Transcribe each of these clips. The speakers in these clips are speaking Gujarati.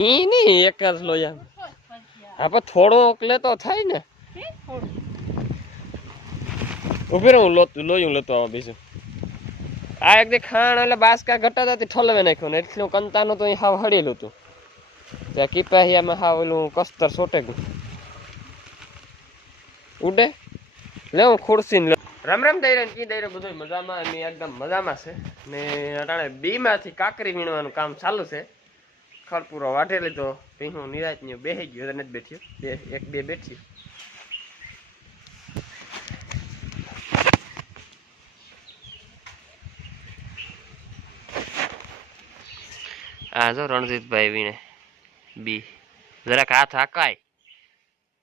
ઈ નહીં એક જ લો એમ. હા પણ થોડોક લેતો થાય ને. ઊભી રહું લોતું લોયું લેતો આવો બીજું. આ એક દી ખાણ એટલે બાસકા ઘટાતા હતી ઠલવે નાખ્યો ને એટલું કંતાનું તો હાવ હળેલું હતું. ત્યાં કીપાહિયામાં હાવ ઓલું કસ્તર સોટે ગયું ઉડે? લે હું ખુરશી રામ રામ દઈ કી દઈ બધું મજામાં અને એકદમ મજામાં છે. ને અટાણે બી માંથી કાકરી વીણવાનું કામ ચાલુ છે. ખરપૂરો વાઢે લીધો. પછી હું નિરાશ ને બેસી ગયો નથી બેઠ્યો બે, એક, બે બેઠી આ જો રણજીતભાઈ વીણે. બી. જરાક હાથ હાકાય.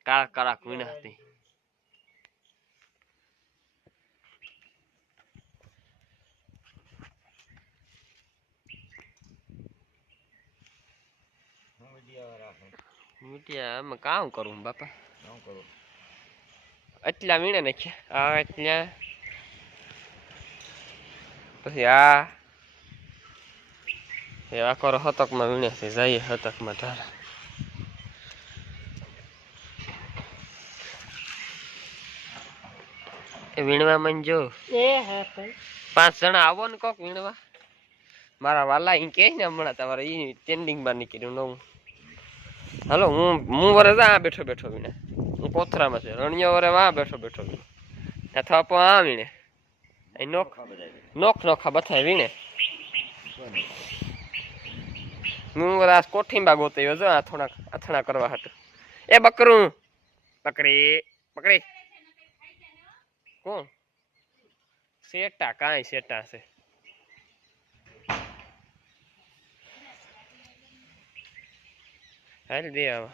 કાળા કાળા વીણા હતી. મીટિયા આમાં કામ કરું બાપા એટલા વીણે નાખ્યા આ એટલા પછી આ એ આખો હતકમાં વીણે છે જઈએ હતકમાં ધારા એ વીણવા મન જો એ હા ભાઈ પાંચ જણા આવો ને કોક વીણવા મારા વાલા ઈ કે ને હમણાં તમારે ઈ ટ્રેન્ડિંગમાં નીકળ્યું નવું હાલો, હું હું વરે આ બેઠો બેઠો વીણે હું કોથરામાં છે. રણિયો વરે આ બેઠો બેઠો વીણે અથવા પણ આ વીણે. અહીં નોખ નોખ નોખા બથાય વીણે. હું વરે આ કોઠીંબા ગોતાયો જો આ થોડાક અથણા કરવા હતું એ બકરું, બકરી પકડી કોણ? શેટા કાંઈ શેટા છે. I'll be out.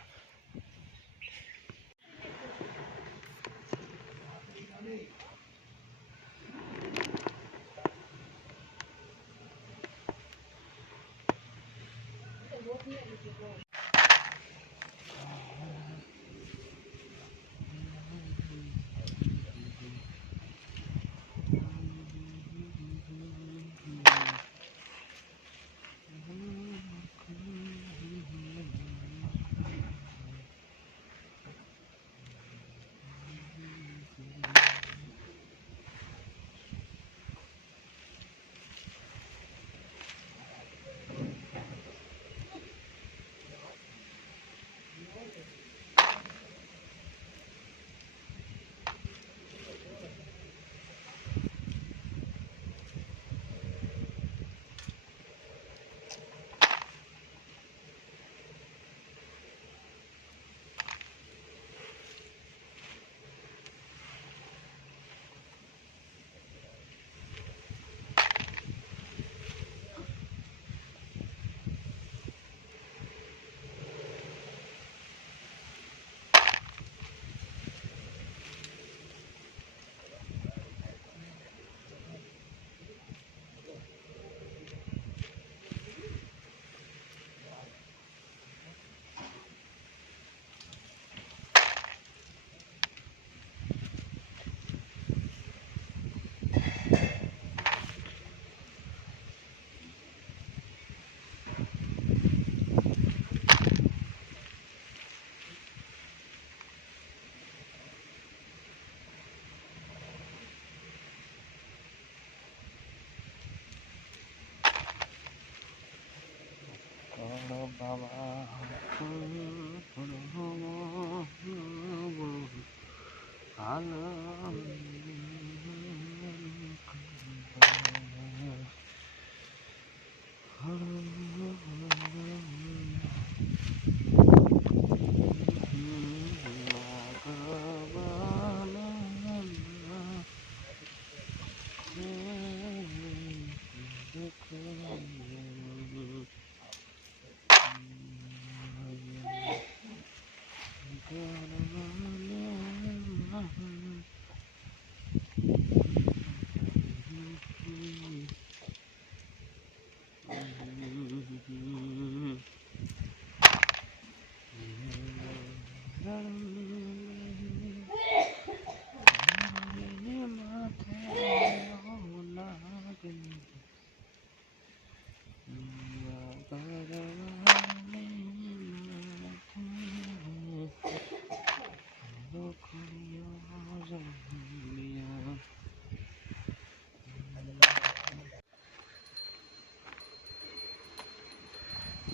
Baba.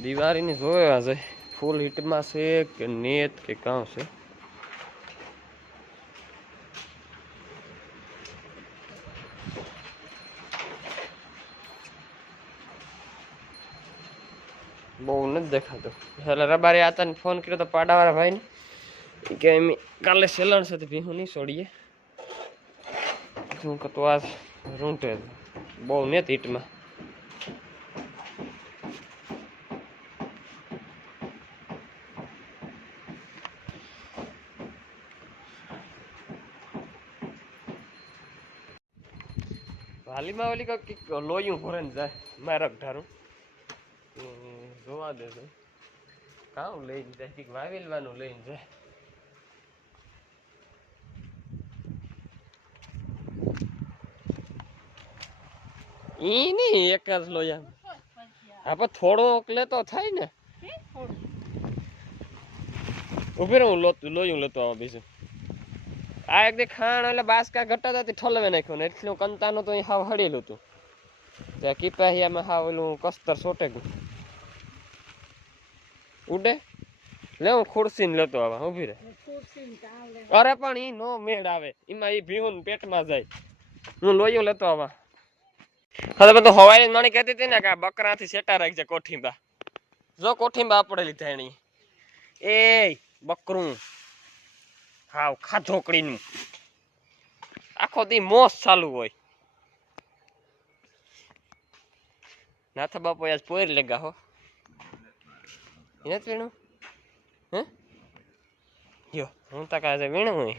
દિવાળીની જોયા છે ફૂલ હિટમાં છે કે નેત કે કાં છે બહુ નથી દેખાતું. એટલે રબારી આતાને ફોન કર્યો તો પાડાવાળા ભાઈને, ઈ કે એમ કાલે સેલણ છે તો ભીહું નહીં છોડીએ શું કતું આ રૂંટે બહુ નેત હિટમાં. વાલીમાં ઓલી કંઈક લોયું ભરે ને જાય મારા ઢારું જોવા દેજો. કામ લઈને જાય કંઈક વાવેલવાનું લઈને જાય. ઈ નહીં એક જ લોયા. હા પણ થોડોક લેતો થાય ને. ઊભી રહું લોતું લોયું લેતો આવા બીજું. આ એક ખાણ એટલે બાસકા ઘટા હતી ઠલવે નાખ્યો એટલું કંતાનું તો હાવ હળેલું હતું. ત્યાં કીપાહિયામાં હાવ ઓલું કસ્તર સોટે ગયું. ઉડે? લે હું ખુરશીને લેતો આવા ઊભી રહે. અરે પણ ઈ નો મેળ આવે, એમાં ઈ ભીહું પેટમાં જાય. હું લોયો લેતો આવા. હવે બધું હવાઈ માણી કહેતી હતી ને કે આ બકરાથી સેટા રાખજે કોઠીંબા. જો કોઠીંબા આપડે લીધા એની. એ બકરું. હાવ ખાધોકડીનું આખો દી મોસ ચાલુ હોય. નાથા બાપુ, આજ પોયર લેગા હો. જ વીણું? હે? યો હું તો કાજે વીણું